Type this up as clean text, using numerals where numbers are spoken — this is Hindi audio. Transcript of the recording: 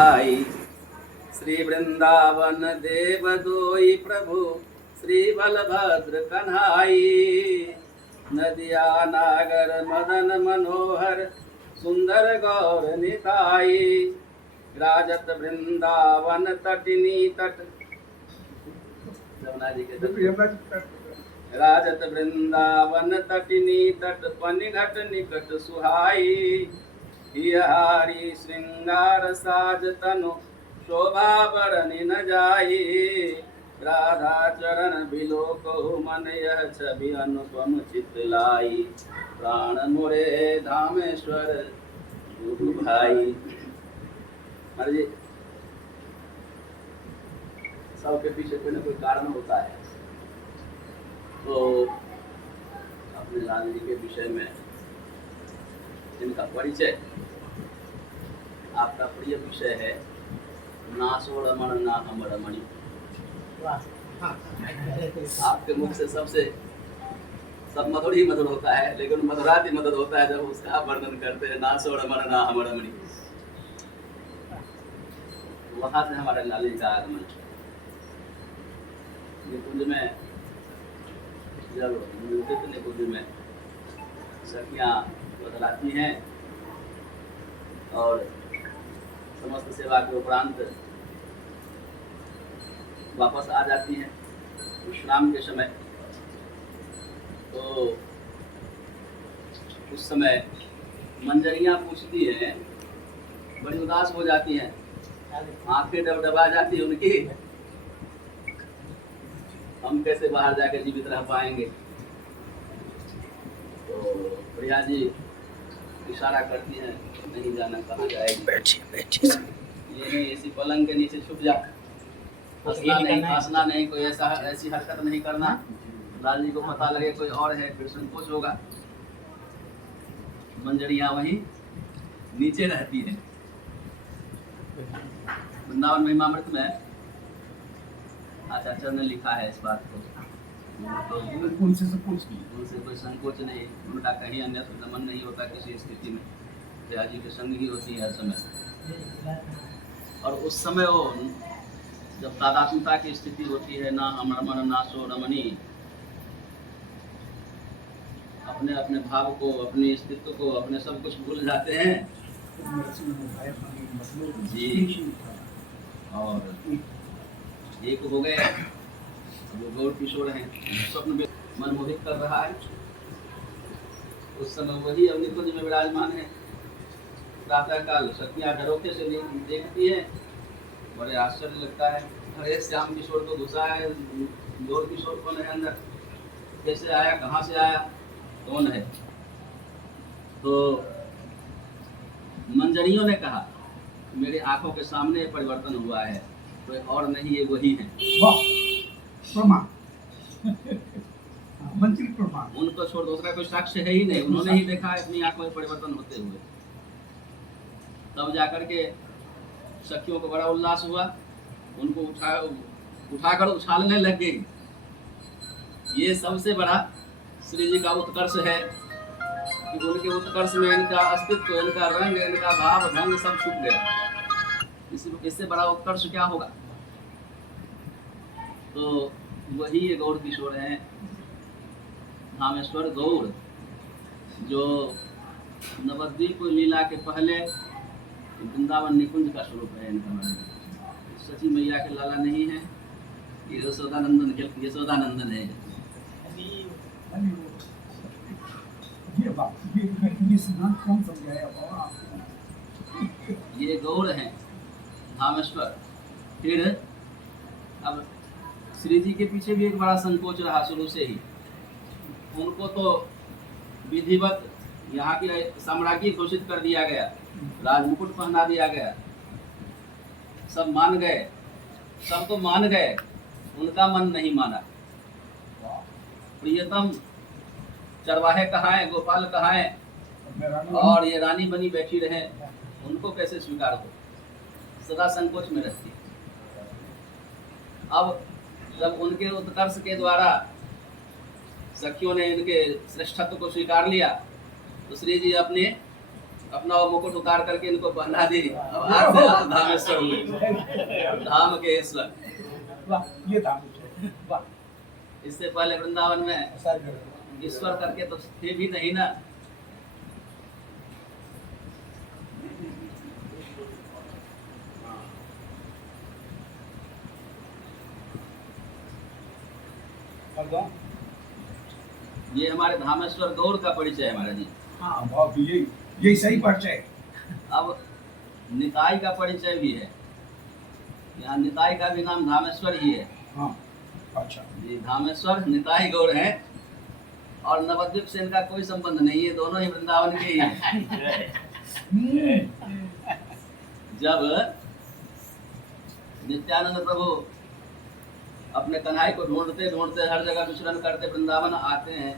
बढ़ाई। श्री वृंदावन देव दोई प्रभु श्री बलभद्र कन्हाई। नदिया नागर मदन मनोहर सुंदर गौर निताई। राजत वृंदावन तटिनी तट जमुना जी के तट। राजत वृंदावन तटिनी तट पनिघट निकट सुहाई। हियहारी श्रृंगार साज तनु शोभा बरनि न जाई। राधा चरण बिलोकहु मन यह छवि अनुपम चित लाई। प्राण मोरे धामेश्वर गुरु भाई। महाराज जी, सबके पीछे कोई ना कोई कारण होता है। तो अपने लाल जी के विषय में इनका परिचय, आपका प्रिय विषय है ना सोड़मण ना हमरमणि। आपके मुख से सबसे सब मधुर ही मधुर होता है, लेकिन मधुराति मधुर होता है जब उसका वर्णन करते हैं ना सोड़मण ना हमरमणि। वहां से हमारे लाल जी का आगमन। ये कुंज में जब मिलते कुंज में सखियां बदलाती हैं और समस्त सेवा के उपरांत वापस आ जाती हैं विश्राम के समय। तो उस समय मंजरियां पूछती हैं, बड़ी उदास हो जाती हैं, आंखें डबडबा जाती है उनकी। हम कैसे बाहर जाकर जीवित रह पाएंगे। तो प्रिया जी इशारा करती हैं, नहीं जाना, कहाँ जाएगी, बैठिए बैठिए। ये नहीं इसी पलंग के नीचे छुप जा, हंसना नहीं, कोई ऐसी हरकत नहीं करना। लाल जी को पता लगे कोई और है फिर संकोच होगा। मंजरियां वहीं नीचे रहती है। वृंदावन महिमामृत में आचार्य ने लिखा है इस बात को। तो उनसे कोई संकोच नहीं, उनका कहीं अन्य दमन नहीं होता किसी स्थिति में। दया जी के संग ही होती है हर समय। और उस समय वो जब तादात्म्यता की स्थिति होती है, ना हमरमण ना सोड़मणि, अपने अपने भाव को, अपने अस्तित्व को, अपने सब कुछ भूल जाते हैं जी। और एक हो गए वो गौर किशोर हैं, स्वप्न में मनमोहित कर रहा है। उस समय वही अवनी कुंज में विराजमान है। प्रातः काल सखियां झरोखे से देखती है, बड़े आश्चर्य लगता है, अरे श्याम किशोर तो घुसा है, गौर किशोर कौन है अंदर, कैसे आया, कहाँ से आया, कौन है। तो मंजरियों ने कहा मेरे आंखों के सामने परिवर्तन हुआ है, कोई और नहीं, ये वही है। उनको छोड़ दूसरा कोई साक्ष्य है ही नहीं, उन्होंने ही देखा है अपनी आंखों में परिवर्तन होते हुए। तब जाकर के सखियों को बड़ा उल्लास हुआ, उनको उठाकर उछालने लग गई। ये सबसे बड़ा श्री जी का उत्कर्ष है कि उनके उत्कर्ष में इनका अस्तित्व, इनका रंग, इनका भाव ढंग सब छुप गया। इससे बड़ा उत्कर्ष क्या होगा। तो वही ये गौर किशोर हैं, धामेश्वर गौर, जो नवद्वीप लीला के पहले वृंदावन निकुंज का स्वरूप है इनका। सची मैया के लाला नहीं है, ये यशोदानंदन है। ये गौर हैं धामेश्वर। फिर अब श्री जी के पीछे भी एक बड़ा संकोच रहा शुरू से ही। उनको तो विधिवत यहाँ की साम्राज्ञी घोषित कर दिया गया, राजमुकुट पहना दिया गया, सब मान गए, सब तो मान गए, उनका मन नहीं माना। प्रियतम चरवाहे कहाँ हैं, गोपाल कहाँ हैं, और ये रानी बनी बैठी रहे, उनको कैसे स्वीकार हो, सदा संकोच में रहती। अब जब उनके उत्कर्ष के द्वारा सखियों ने इनके श्रेष्ठत्व को स्वीकार लिया, तो श्री जी अपने अपना वो मुकुट उतार करके इनको पहना दी। अब आज से आप धामेश्वर हुए, धाम के ईश्वर। वाह, ये था वाह। इससे पहले वृंदावन में ऐसा ही करो। ईश्वर करके तो थे भी नहीं ना। और दो? ये हमारे धामेश्वर गौर का परिचय है महाराज जी। हाँ बहुत, यही सही परिचय है। अब निताई का परिचय भी है, यहाँ निताई का भी नाम धामेश्वर ही है। हाँ अच्छा। ये धामेश्वर निताई गौर है, और नवद्वीप से इनका कोई संबंध नहीं है, दोनों ही वृंदावन के ही हैं। जब नित्यानंद प्रभु अपने कन्हई को ढूंढते ढूंढते हर जगह विचरण करते वृंदावन आते हैं,